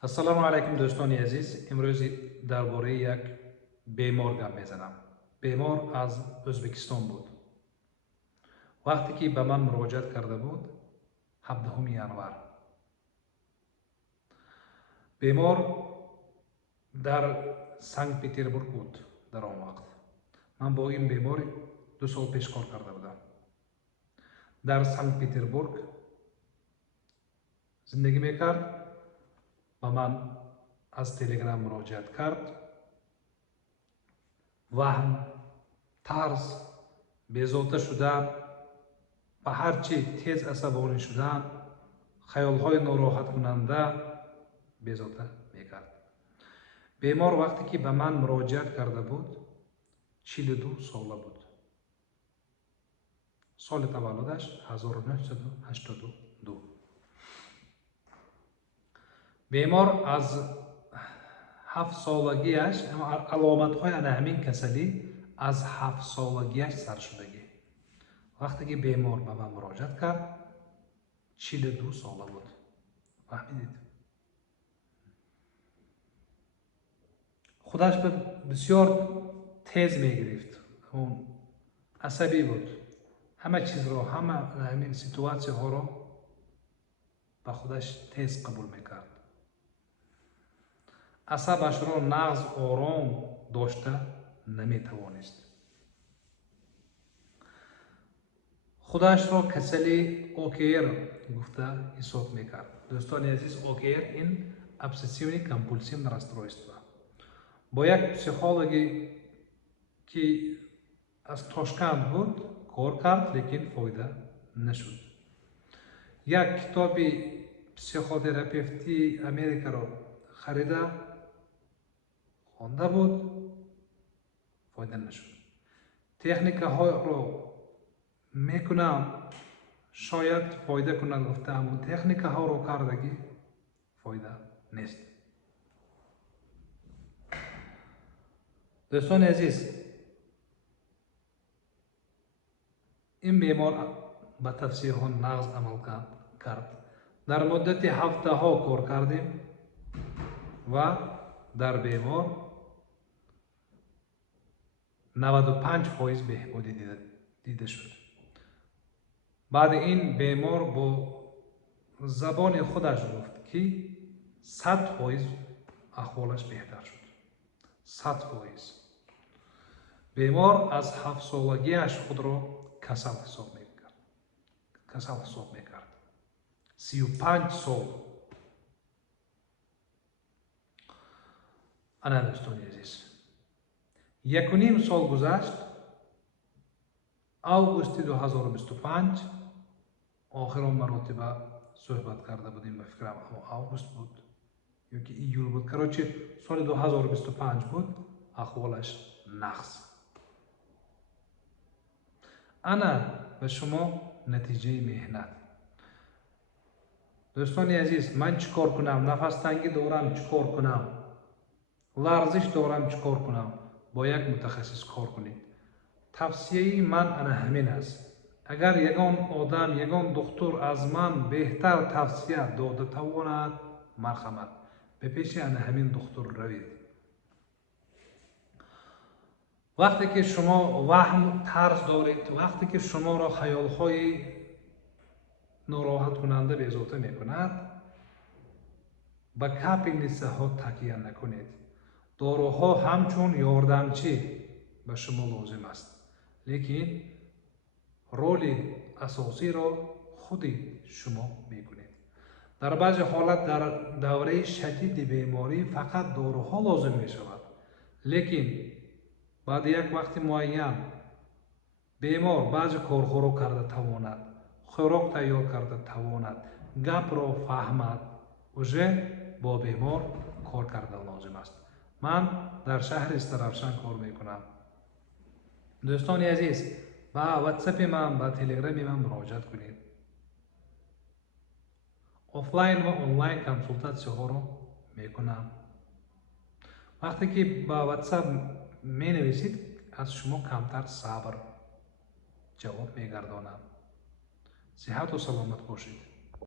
ассалому алайкум дӯстони азиз, имрӯз дар бораи як бемор гап мезанам. Бемор аз Ӯзбекистон буд. Вақте ки ба ман муроҷиат карда буд 17 январ. Бемор дар Санкт Петербург буд дар он вақт. Ман бо ин бемор 2 сол пеш кор карда будам. Дар Санкт Петербург зиндагӣ мекард. Ба ман аз телеграм муроҷиат кард. ваҳм, тарс, безовта шудан, ба ҳарчи тез асабонӣ шудан, хаёлҳои нороҳаткунанда безовта мекард. Бемор вақте ки ба ман муроҷиат карда буд 42 сола буд. соли таваллудаш 1982. бемор аз 7 солагиаш аломатҳои ана ҳамин касалӣ аз 7 солагиаш саршудагӣ. вақте ки бемор ба ман муроҷиат кард 42 сола буд. фаҳмидед? худаш бисёр тез мегирифт. он асабӣ буд. ҳама чизро, ҳама ҳамин ситуатсияҳоро ба худаш тез қабул мекард. асабашро нағз ором дошта наметавонист. худашро касали ОКР гуфта ҳисоб мекард. дӯстони азиз, ОКР ин обсессивни компулсивни расстройство. бо як психологи ки аз Тошканд буд кор кард, лекин фоида нашуд. як китоби психотерапевти Америкаро харида хонда буд, фоида нашуд. техникаҳоро мекунам, шояд фоида кунад гуфта, аммо техникаҳоро кардагӣ фоида нест. дӯстони азиз, ин бемор ба тавсияҳо нағз амал кард. дар муддати ҳафтаҳо кор кардем ва дар бемор 95% беҳбудӣ дида шуд. баъди ин бемор бо забони худаш гуфт ки 100% аҳволаш беҳтар шуд. 100%. бемор аз 7 солагиаш худро касал ҳисоб мекард. 35 сол. ана дӯстони азиз, 1.5 сол гузашт. августи 2025 охирон маротиба суҳбат карда будем. ба фикрам август буд ёки июл буд. короче соли 2025 буд. аҳволаш нағз. ана ба шумо натиҷаи меҳнат. дӯстони азиз, ман чӣ кор кунам? нафастангӣ дорам, чӣ кор кунам? ларзиш дорам, чӣ кор кунам? бо як мутахассис кор кунед. тавсияи ман ана ҳамин аст. агар ягон одам, ягон духтур аз ман беҳтар тавсия дода тавонад, марҳамат, ба пеши ана ҳамин духтур равед. вақте ки шумо ваҳм, тарс доред, вақте ки шуморо хаёлҳои нороҳаткунанда безовта мекунад, ба капи нисаҳо такя накунед. доруҳо ҳамчун ёрдамчӣ ба шумо лозим аст, лекин роли асосиро худи шумо мекунед. дар баъзе ҳолат дар давраи шадиди беморӣ фақат доруҳо лозим мешавад, лекин баъди як вақти муайян бемор баъзе корҳоро карда тавонад, хӯрок тайёр карда тавонад, гапро фаҳмад, уже бо бемор кор кардан лозим аст. ман дар шаҳри Истаравшан кор мекунам. дӯстони азиз, ба ватсапи ман, ба телеграми ман муроҷиат кунед. офлайн ва онлайн консултатсияҳоро мекунам. вақте ки ба ватсап менависед, аз шумо камтар сабр ҷавоб мегардонам. сиҳату саломат бошед.